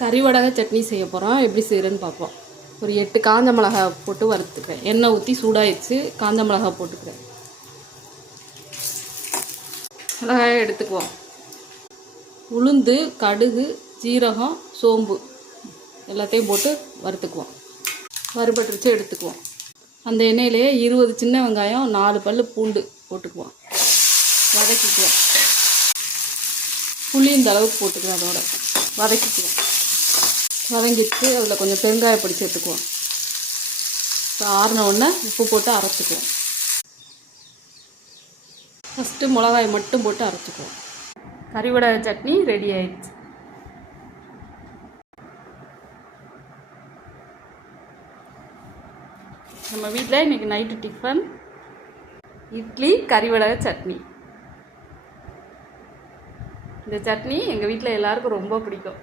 கறிவடகை சட்னி செய்ய போகிறோம். எப்படி செய்கிறேன்னு பார்ப்போம். ஒரு 8 காஞ்ச மிளகாய் போட்டு வறுத்துக்கிறேன். எண்ணெய் ஊற்றி சூடாகிடுச்சு. காஞ்ச மிளகாய் போட்டுக்கிறேன். மிளகாயை எடுத்துக்குவோம். உளுந்து, கடுகு, ஜீரகம், சோம்பு எல்லாத்தையும் போட்டு வறுத்துக்குவோம். வறுபட்டுருச்சு எடுத்துக்குவோம். அந்த எண்ணெயிலேயே 20 சின்ன வெங்காயம், 4 பல் பூண்டு போட்டுக்குவோம். வதக்கிக்குவோம். புளி இந்த அளவுக்கு போட்டுக்குவோம். அதோட வதக்கிக்குவோம். வதங்கிட்டு அதில் கொஞ்சம் பெருங்காய பொடி சேர்த்துக்குவோம். இப்போ ஆறின உடனே உப்பு போட்டு அரைச்சிக்குவோம். ஃபஸ்ட்டு மிளகாய் மட்டும் போட்டு அரைச்சிக்குவோம். கறிவடகை சட்னி ரெடி ஆயிடுச்சு. நம்ம வீட்டில் இன்றைக்கி நைட்டு டிஃபன் இட்லி, கறிவடகை சட்னி. இந்த சட்னி எங்கள் வீட்டில் எல்லாருக்கும் ரொம்ப பிடிக்கும்.